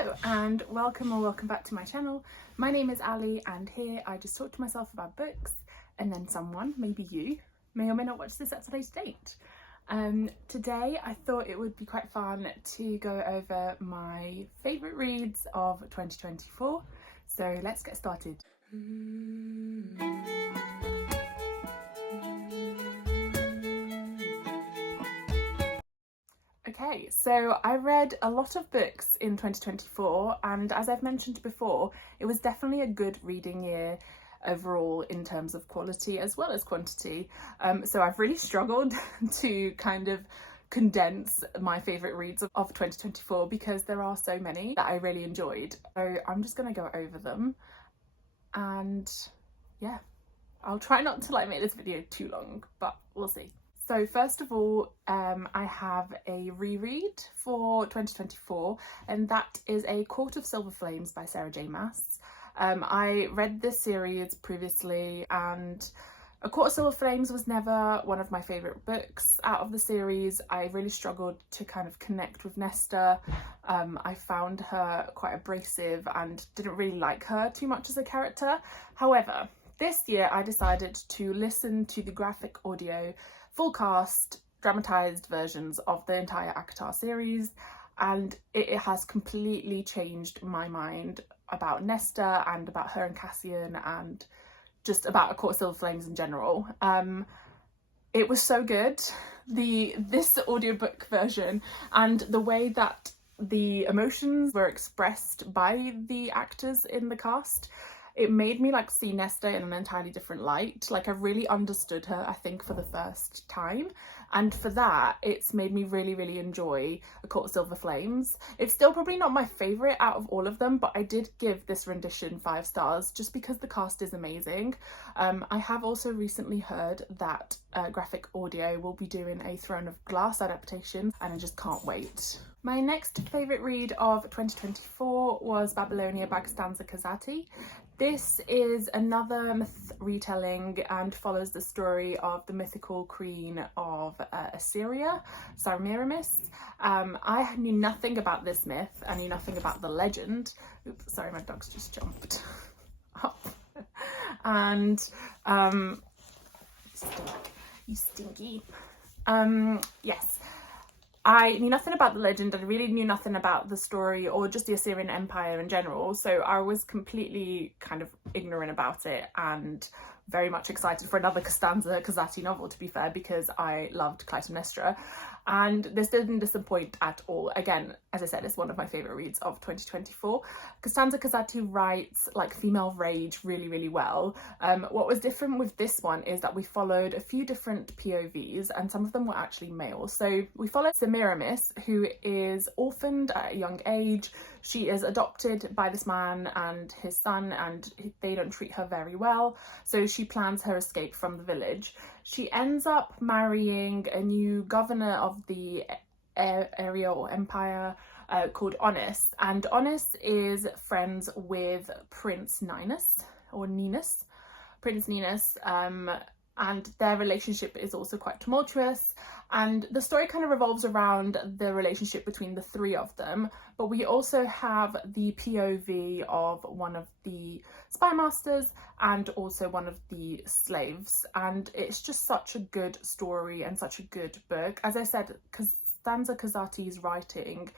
Hello and welcome back to my channel. My name is Ali and here I just talk to myself about books, and then someone, maybe you, may or may not watch this at today's date. Today I thought it would be quite fun to go over my favourite reads of 2024, so let's get started. Okay, so I read a lot of books in 2024, and as I've mentioned before, it was definitely a good reading year overall in terms of quality as well as quantity. So I've really struggled to kind of condense my favourite reads of 2024 because there are so many that I really enjoyed. So I'm just going to go over them, and yeah, I'll try not to make this video too long, but we'll see. So first of all, I have a reread for 2024, and that is A Court of Silver Flames by Sarah J Maas. I read this series previously, and A Court of Silver Flames was never one of my favourite books out of the series. I really struggled to kind of connect with Nesta. I found her quite abrasive and didn't really like her too much as a character. However, this year I decided to listen to the graphic audio full cast dramatised versions of the entire ACOTAR series, and it has completely changed my mind about Nesta and about her and Cassian and just about A Court of Silver Flames in general. It was so good, this audiobook version, and the way that the emotions were expressed by the actors in the cast. It made me see Nesta in an entirely different light. I really understood her, I think, for the first time. And for that, it's made me really enjoy A Court of Silver Flames. It's still probably not my favourite out of all of them, but I did give this rendition 5 stars just because the cast is amazing. I have also recently heard that Graphic Audio will be doing a Throne of Glass adaptation, and I just can't wait. My next favourite read of 2024 was Babylonia by Costanza Cazzati. This is another myth retelling and follows the story of the mythical queen of Assyria, Semiramis. I knew nothing about this myth. I knew nothing about the legend. Oops, sorry, my dog's just jumped up. And you stinky. Yes. I knew nothing about the legend. I really knew nothing about the story or just the Assyrian Empire in general, so I was completely kind of ignorant about it and very much excited for another Costanza Cazzati novel, to be fair, because I loved Clytemnestra, and this didn't disappoint at all. Again, as I said, it's one of my favourite reads of 2024. Costanza Cazzati writes female rage really well. What was different with this one is that we followed a few different POVs, and some of them were actually male. So we followed Semiramis, who is orphaned at a young age. She is adopted by this man and his son, and they don't treat her very well, so she plans her escape from the village. She ends up marrying a new governor of the area or empire called Onis, and Onis is friends with Prince Ninus, or Ninus, Prince Ninus, and their relationship is also quite tumultuous, and the story kind of revolves around the relationship between the three of them. But we also have the POV of one of the spy masters and also one of the slaves, and it's just such a good story and such a good book. As I said, Costanza Cazzati's writing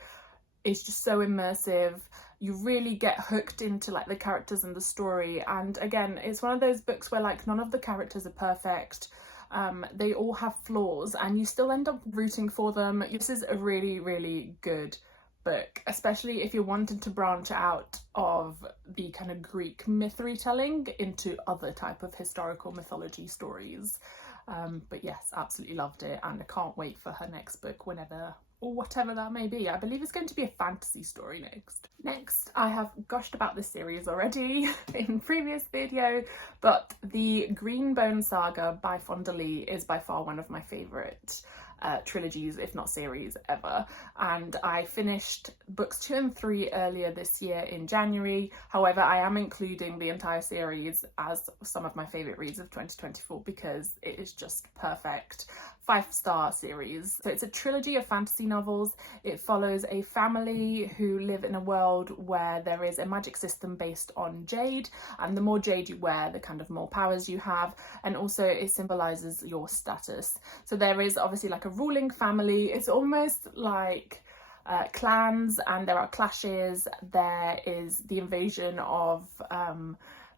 is just so immersive. You really get hooked into the characters and the story, and again, it's one of those books where none of the characters are perfect. They all have flaws and you still end up rooting for them. This is a really good book, especially if you're wanting to branch out of the kind of Greek myth retelling into other type of historical mythology stories. But yes, absolutely loved it, and I can't wait for her next book, whenever or whatever that may be. I believe it's going to be a fantasy story next. Next, I have gushed about this series already in previous video, but the Green Bone Saga by Fonda Lee is by far one of my favourite trilogies, if not series, ever. And I finished books 2 and 3 earlier this year in January. However, I am including the entire series as some of my favourite reads of 2024 because it is just perfect. 5-star series. So it's a trilogy of fantasy novels. It follows a family who live in a world where there is a magic system based on jade, and the more jade you wear, the kind of more powers you have, and also it symbolises your status. So there is obviously like a ruling family. It's almost like clans, and there are clashes. There is the invasion of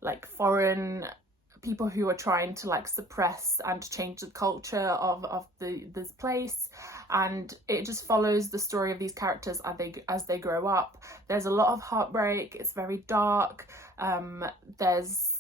like foreign people who are trying to like suppress and change the culture of this place, and it just follows the story of these characters as they grow up. There's a lot of heartbreak. It's very dark. There's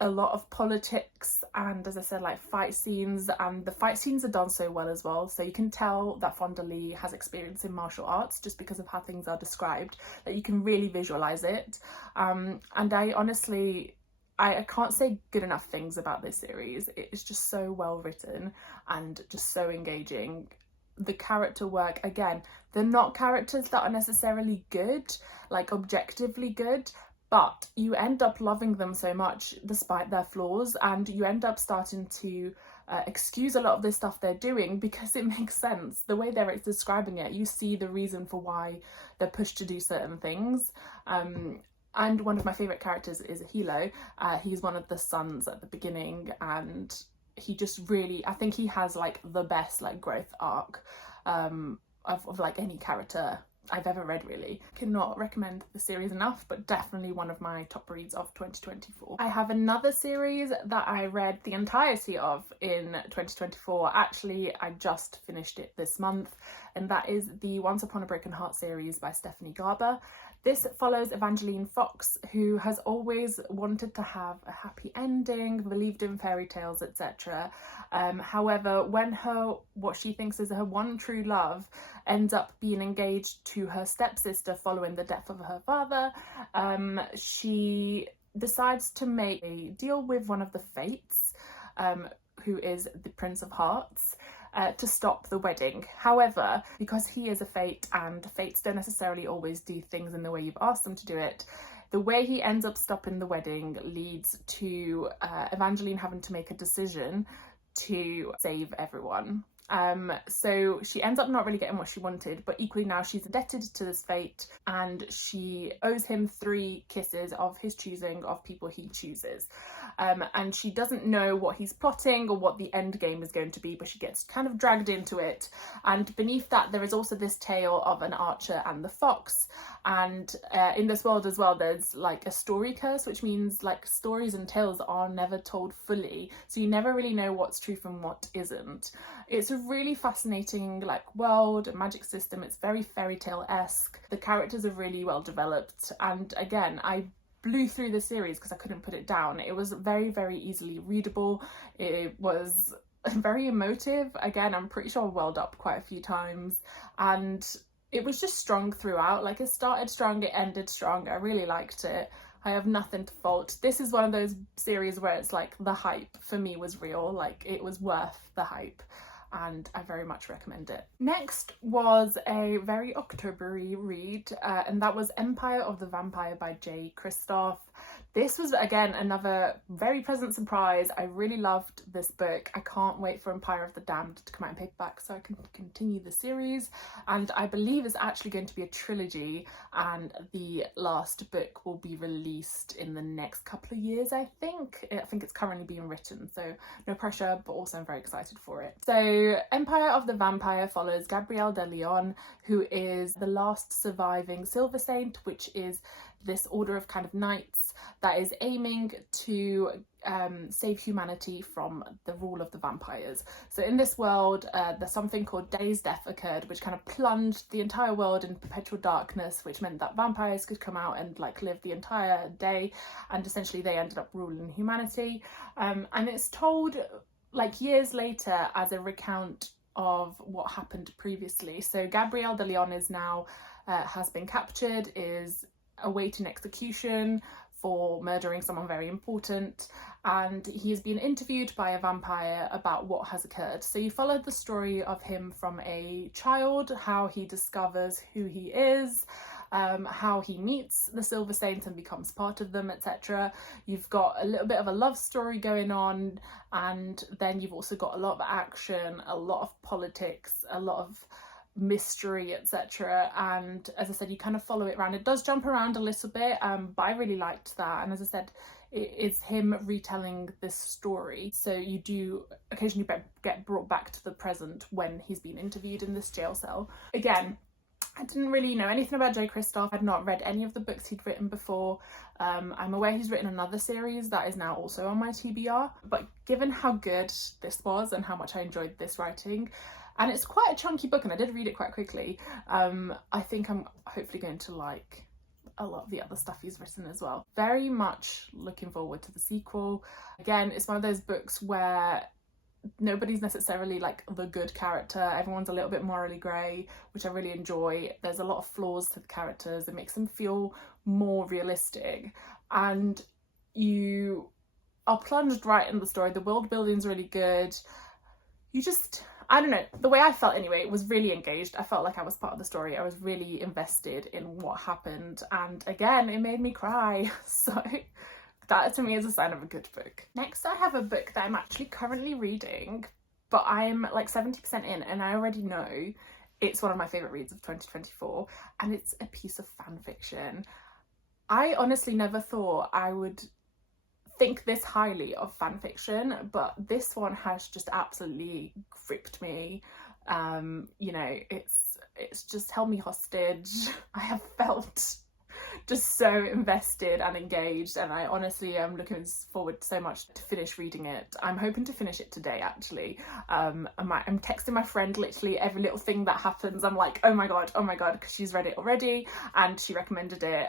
a lot of politics and, as I said, like fight scenes, and the fight scenes are done so well as well, so you can tell that Fonda Lee has experience in martial arts just because of how things are described, that you can really visualize it. And I honestly, I can't say good enough things about this series. It's just so well written and just so engaging. The character work, again, they're not characters that are necessarily good, like objectively good, but you end up loving them so much despite their flaws, and you end up starting to excuse a lot of the stuff they're doing because it makes sense. The way they're describing it, you see the reason for why they're pushed to do certain things. And one of my favourite characters is Hilo. He's one of the sons at the beginning, and he just really, I think he has like the best like growth arc of like any character I've ever read, really. Cannot recommend the series enough, but definitely one of my top reads of 2024. I have another series that I read the entirety of in 2024. Actually, I just finished it this month, and that is the Once Upon a Broken Heart series by Stephanie Garber. This follows Evangeline Fox, who has always wanted to have a happy ending, believed in fairy tales, etc. However, when what she thinks is her one true love ends up being engaged to her stepsister following the death of her father, she decides to make a deal with one of the Fates, who is the Prince of Hearts, to stop the wedding. However, because he is a Fate and Fates don't necessarily always do things in the way you've asked them to do it, the way he ends up stopping the wedding leads to Evangeline having to make a decision to save everyone. So she ends up not really getting what she wanted, but equally now she's indebted to this Fate, and she owes him 3 kisses of his choosing of people he chooses. And she doesn't know what he's plotting or what the end game is going to be, but she gets kind of dragged into it. And beneath that, there is also this tale of an archer and the fox. And in this world as well, there's like a story curse, which means like stories and tales are never told fully. So you never really know what's true from what isn't. It's a really fascinating like world and magic system. It's very fairy tale-esque. The characters are really well developed. And again, I blew through the series because I couldn't put it down. It was very, very easily readable. It was very emotive. Again, I'm pretty sure I welled up quite a few times, and it was just strong throughout. Like, it started strong, it ended strong. I really liked it. I have nothing to fault. This is one of those series where it's like the hype for me was real, like it was worth the hype, and I very much recommend it. Next was a very October-y read, and that was Empire of the Vampire by J. Kristoff. This was, again, another very pleasant surprise. I really loved this book. I can't wait for Empire of the Damned to come out in paperback so I can continue the series. And I believe it's actually going to be a trilogy, and the last book will be released in the next couple of years, I think. I think it's currently being written, so no pressure, but also I'm very excited for it. So Empire of the Vampire follows Gabrielle de Leon, who is the last surviving Silver Saint, which is this order of kind of knights that is aiming to save humanity from the rule of the vampires. So in this world, there's something called Day's Death occurred, which kind of plunged the entire world in perpetual darkness, which meant that vampires could come out and like live the entire day, and essentially they ended up ruling humanity. And it's told like years later as a recount of what happened previously. So Gabrielle de Leon is now has been captured, is awaiting execution for murdering someone very important, and he's been interviewed by a vampire about what has occurred. So you follow the story of him from a child, how he discovers who he is, how he meets the Silver Saints and becomes part of them, etc. You've got a little bit of a love story going on, and then you've also got a lot of action, a lot of politics, a lot of mystery, etc. And as I said, you kind of follow it around. It does jump around a little bit, but I really liked that. And as I said, it's him retelling this story, so you do occasionally get brought back to the present when he's been interviewed in this jail cell. Again, I didn't really know anything about Jay Kristoff. I'd not read any of the books he'd written before. I'm aware he's written another series that is now also on my TBR, but given how good this was and how much I enjoyed this writing, and it's quite a chunky book and I did read it quite quickly, I think I'm hopefully going to like a lot of the other stuff he's written as well. Very much looking forward to the sequel. Again, it's one of those books where nobody's necessarily like the good character. Everyone's a little bit morally grey, which I really enjoy. There's a lot of flaws to the characters. It makes them feel more realistic, and you are plunged right in the story. The world building's really good. You just, I don't know, the way I felt anyway, it was really engaged. I felt like I was part of the story. I was really invested in what happened, and again, it made me cry. So that to me is a sign of a good book. Next, I have a book that I'm actually currently reading, but I'm like 70% in, and I already know it's one of my favourite reads of 2024, and it's a piece of fan fiction. I honestly never thought I would think this highly of fan fiction, but this one has just absolutely gripped me. You know, it's just held me hostage. I have felt just so invested and engaged, and I honestly am looking forward so much to finish reading it. I'm hoping to finish it today, actually. I'm texting my friend literally every little thing that happens. I'm like, oh my god, because she's read it already and she recommended it,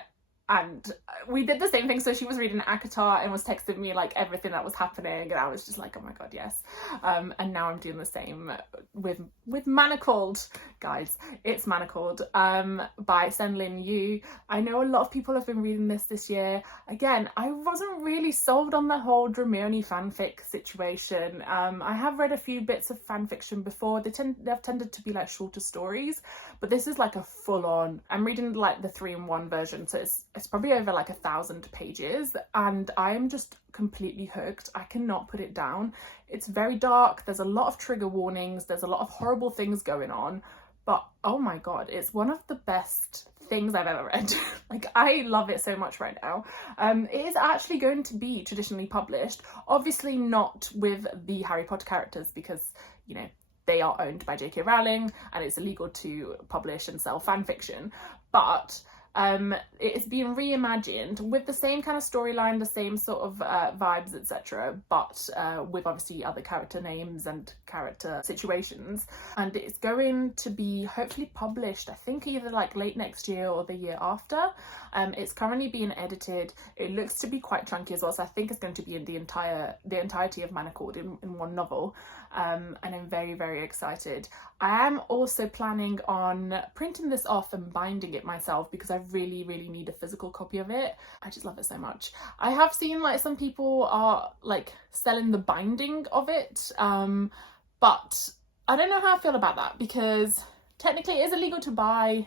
and we did the same thing. So she was reading ACOTAR and was texting me like everything that was happening, and I was just like, oh my god, yes. And now I'm doing the same with Manacled, guys. It's Manacled by Senlin Yu. I know a lot of people have been reading this year. Again, I wasn't really sold on the whole Dramione fanfic situation. I have read a few bits of fanfiction before. They've tended to be like shorter stories, but this is like a full-on, I'm reading like the 3-in-1 version, so it's probably over like 1,000 pages, and I'm just completely hooked. I cannot put it down. It's very dark, there's a lot of trigger warnings, there's a lot of horrible things going on, but oh my god, it's one of the best things I've ever read. Like, I love it so much right now. It is actually going to be traditionally published, obviously not with the Harry Potter characters, because, you know, they are owned by J.K. Rowling and it's illegal to publish and sell fan fiction, but it's been reimagined with the same kind of storyline, the same sort of vibes, etc., but with obviously other character names and character situations, and it's going to be hopefully published, I think either like late next year or the year after. It's currently being edited. It looks to be quite chunky as well, so I think it's going to be in the entirety of Manacled in one novel, and I'm very, very excited. I am also planning on printing this off and binding it myself, because I really, really need a physical copy of it. I just love it so much. I have seen like some people are like selling the binding of it, but I don't know how I feel about that, because technically it is illegal to buy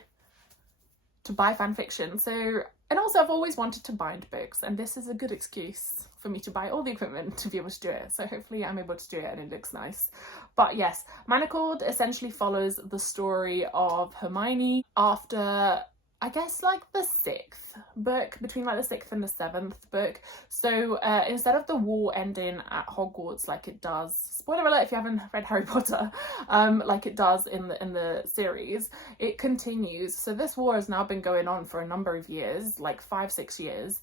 fan fiction. So, and also I've always wanted to bind books, and this is a good excuse for me to buy all the equipment to be able to do it. So hopefully I'm able to do it and it looks nice. But yes, Manacled essentially follows the story of Hermione after, I guess, like the 6th book, between like the 6th and the 7th book. So instead of the war ending at Hogwarts like it does, spoiler alert if you haven't read Harry Potter, like it does in the series, it continues. So this war has now been going on for a number of years, like 5-6 years.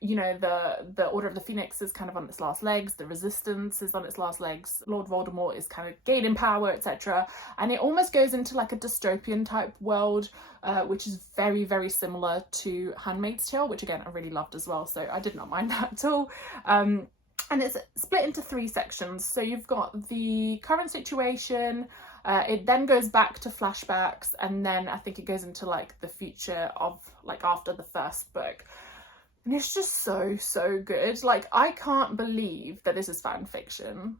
You know, the Order of the Phoenix is kind of on its last legs, the Resistance is on its last legs, Lord Voldemort is kind of gaining power, etc. And it almost goes into like a dystopian type world, which is very, very similar to Handmaid's Tale, which again I really loved as well, so I did not mind that at all. And it's split into 3 sections. So you've got the current situation, it then goes back to flashbacks, and then I think it goes into like the future of like after the first book. And it's just so good. Like, I can't believe that this is fan fiction.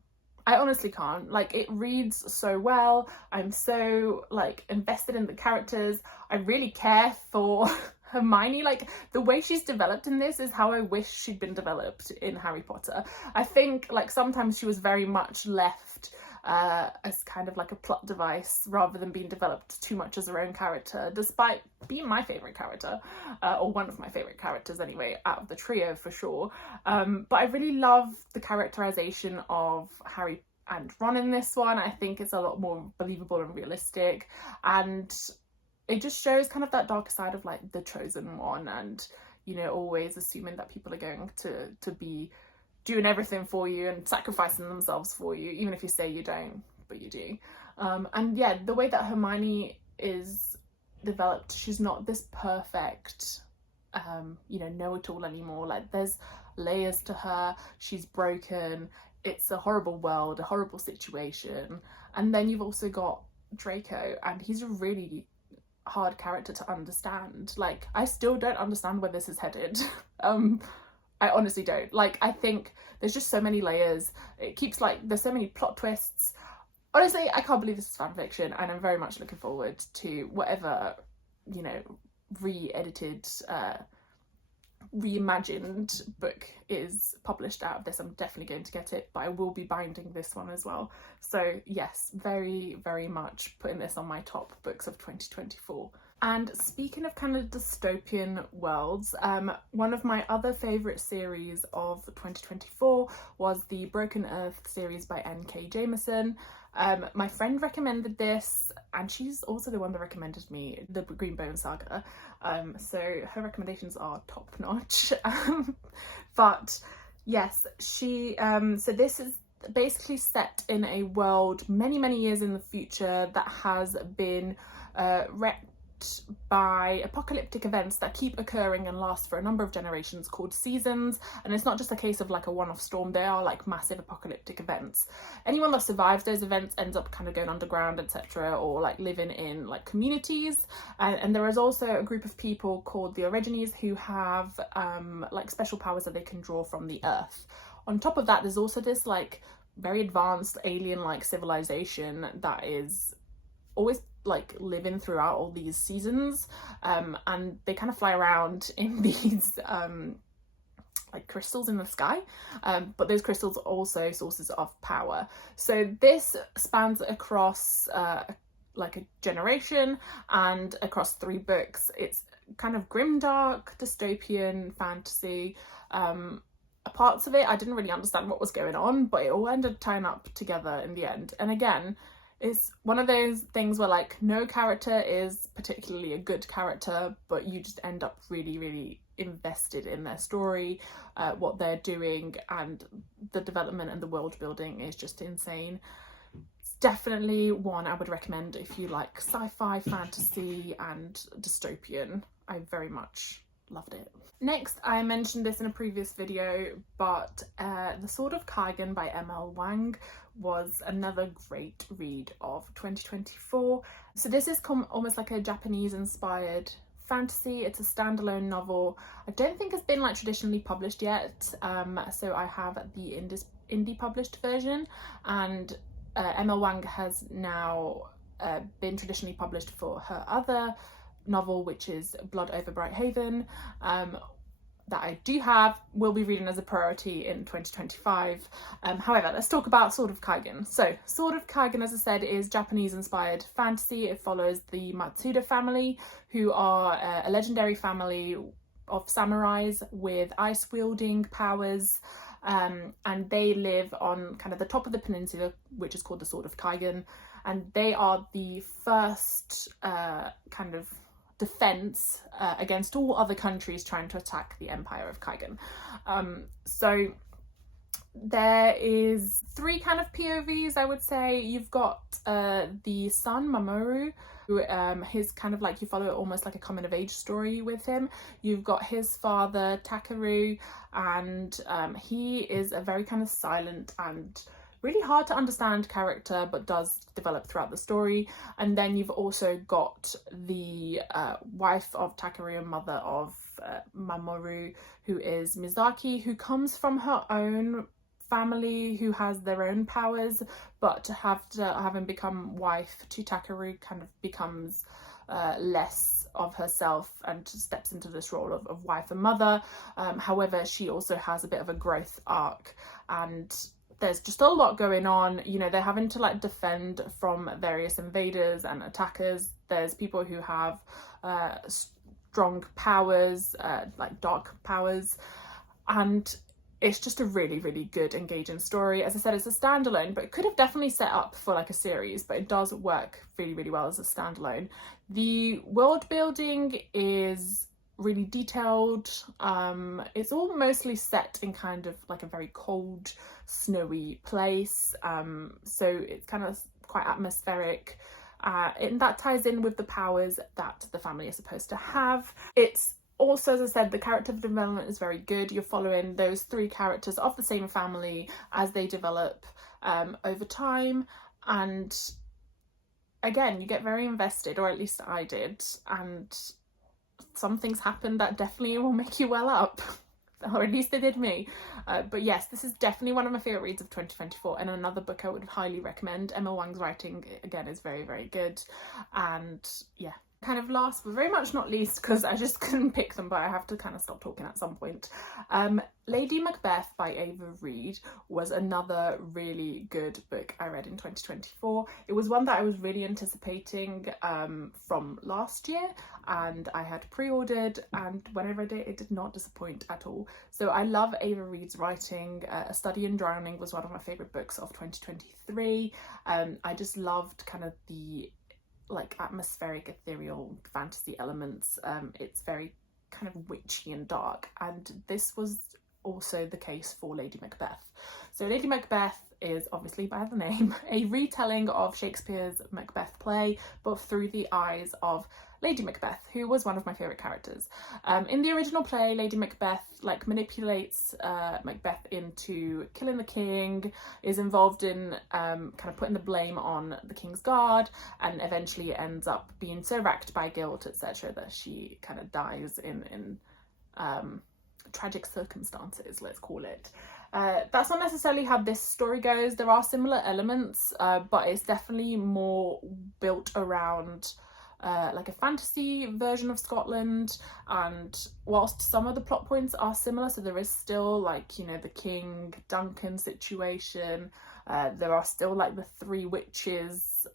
I honestly can't. Like, it reads so well. I'm so, like, invested in the characters. I really care for Hermione. Like, the way she's developed in this is how I wish she'd been developed in Harry Potter. I think, like, sometimes she was very much left as kind of like a plot device rather than being developed too much as her own character, despite being my favourite character, or one of my favourite characters anyway, out of the trio for sure. But I really love the characterisation of Harry and Ron in this one. I think it's a lot more believable and realistic, and it just shows kind of that darker side of like the chosen one, and you know, always assuming that people are going to be doing everything for you and sacrificing themselves for you, even if you say you don't, but you do. And yeah, the way that Hermione is developed, she's not this perfect, you know, know-it-all anymore. Like, there's layers to her. She's broken. It's a horrible world, a horrible situation. And then you've also got Draco, and he's a really hard character to understand. Like, I still don't understand where this is headed. I honestly don't. Like, I think there's just so many layers. It keeps, like, there's so many plot twists. Honestly, I can't believe this is fan fiction, and I'm very much looking forward to whatever, you know, re-edited, reimagined book is published out of this. I'm definitely going to get it, but I will be binding this one as well. So yes, very, very much putting this on my top books of 2024. And speaking of kind of dystopian worlds, one of my other favourite series of 2024 was the Broken Earth series by N.K. Jemisin. My friend recommended this, and she's also the one that recommended me the Green Bone Saga, so her recommendations are top notch. But yes, she so this is basically set in a world many years in the future that has been wrecked by apocalyptic events that keep occurring and last for a number of generations, called seasons. And it's not just a case of like a one-off storm, they are like massive apocalyptic events. Anyone that survives those events ends up kind of going underground, etc., or like living in like communities. And there is also a group of people called the Origines who have like special powers that they can draw from the earth. On top of that, there's also this like very advanced alien-like civilization that is always like living throughout all these seasons, and they kind of fly around in these like crystals in the sky, but those crystals are also sources of power. So this spans across like a generation and across 3 books. It's kind of grimdark, dystopian fantasy. Parts of it I didn't really understand what was going on, but it all ended tying up together in the end. And again, it's one of those things where like no character is particularly a good character, but you just end up really invested in their story, what they're doing, and the development and the world building is just insane. It's definitely one I would recommend if you like sci-fi, fantasy and dystopian. I very much loved it. Next, I mentioned this in a previous video, but The Sword of Kaigan by M.L. Wang was another great read of 2024. So this is almost like a Japanese inspired fantasy. It's a standalone novel. I don't think it's been like traditionally published yet, so I have the indie published version, and M.L. Wang has now been traditionally published for her other novel, which is Blood Over Bright Haven, that I do have, will be reading as a priority in 2025. However, let's talk about Sword of Kaigan. So Sword of Kaigan, as I said, is Japanese inspired fantasy. It follows the Matsuda family, who are a legendary family of samurais with ice wielding powers, and they live on kind of the top of the peninsula, which is called the Sword of Kaigan, and they are the first kind of defense against all other countries trying to attack the Empire of Kaigan. So there is 3 kind of POVs, I would say. You've got the son Mamoru, who his kind of like, you follow almost like a coming of age story with him. You've got his father Takeru, and he is a very kind of silent and really hard to understand character, but does develop throughout the story. And then you've also got the wife of Takeru and mother of Mamoru, who is Mizaki, who comes from her own family who has their own powers, but having become wife to Takeru kind of becomes less of herself and steps into this role of wife and mother. However, she also has a bit of a growth arc, and there's just a lot going on. You know, they're having to like defend from various invaders and attackers. There's people who have strong powers, like dark powers, and it's just a really, really good, engaging story. As I said, it's a standalone, but it could have definitely set up for like a series, but it does work really, really well as a standalone. The world building is really detailed. It's all mostly set in kind of like a very cold, snowy place. So it's kind of quite atmospheric. And that ties in with the powers that the family is supposed to have. It's also, as I said, the character development is very good. You're following those three characters of the same family as they develop over time, and again, you get very invested, or at least I did, and some things happen that definitely will make you well up. Or at least they did me. But yes, this is definitely one of my favourite reads of 2024, and another book I would highly recommend. Emma Wang's writing, again, is very, very good. And yeah, kind of last but very much not least, because I just couldn't pick them, but I have to kind of stop talking at some point. Lady Macbeth by Ava Reid was another really good book I read in 2024. It was one that I was really anticipating from last year, and I had pre-ordered, and when I read it, it did not disappoint at all. So I love Ava Reid's writing. A Study in Drowning was one of my favourite books of 2023. I just loved kind of the like atmospheric, ethereal fantasy elements. It's very kind of witchy and dark, and this was also the case for Lady Macbeth. So Lady Macbeth is obviously, by the name, a retelling of Shakespeare's Macbeth play, but through the eyes of Lady Macbeth, who was one of my favourite characters. In the original play, Lady Macbeth like manipulates Macbeth into killing the king, is involved in kind of putting the blame on the king's guard, and eventually ends up being so racked by guilt, etc., that she kind of dies in tragic circumstances, let's call it. That's not necessarily how this story goes. There are similar elements, but it's definitely more built around like a fantasy version of Scotland, and whilst some of the plot points are similar, so there is still like, you know, the King Duncan situation, there are still like the three witches,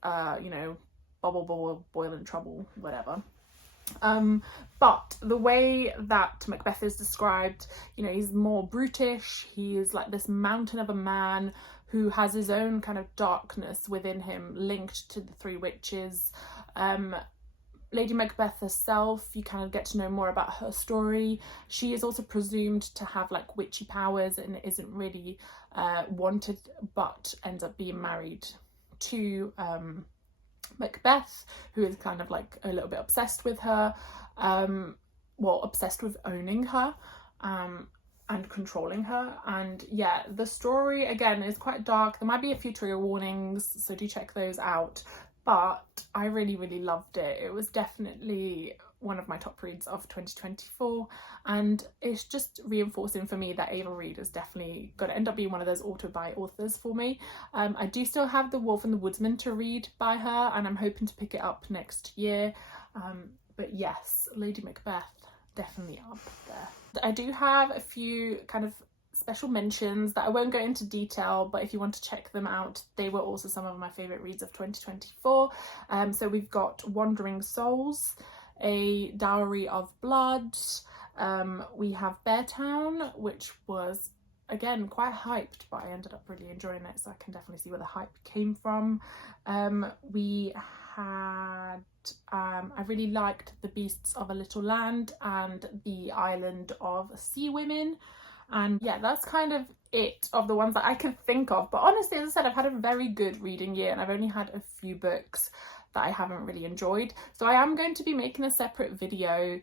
you know, bubble, boil and trouble, whatever. But the way that Macbeth is described, you know, he's more brutish. He is like this mountain of a man who has his own kind of darkness within him, linked to the three witches. Lady Macbeth herself, you kind of get to know more about her story. She is also presumed to have like witchy powers and isn't really wanted, but ends up being married to Macbeth, who is kind of like a little bit obsessed with her, well, obsessed with owning her and controlling her. And yeah, the story again is quite dark. There might be a few trigger warnings, so do check those out, but I really, really loved it. It was definitely one of my top reads of 2024, and it's just reinforcing for me that Ava Reid is definitely going to end up being one of those auto-buy authors for me. I do still have The Wolf and the Woodsman to read by her, and I'm hoping to pick it up next year. But yes, Lady Macbeth, definitely up there. I do have a few kind of special mentions that I won't go into detail, but if you want to check them out, they were also some of my favourite reads of 2024. So we've got Wandering Souls, A Dowry of Blood, we have Beartown, which was again quite hyped, but I ended up really enjoying it, so I can definitely see where the hype came from. We had I really liked The Beasts of a Little Land and The Island of Sea Women. And yeah, that's kind of it of the ones that I can think of. But honestly, as I said, I've had a very good reading year, and I've only had a few books that I haven't really enjoyed. So I am going to be making a separate video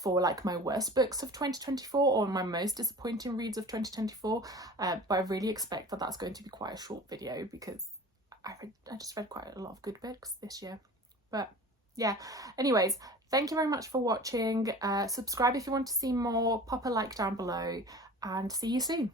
for like my worst books of 2024 or my most disappointing reads of 2024, but I really expect that that's going to be quite a short video because I just read quite a lot of good books this year. But yeah, anyways, thank you very much for watching. Subscribe if you want to see more, pop a like down below, and see you soon.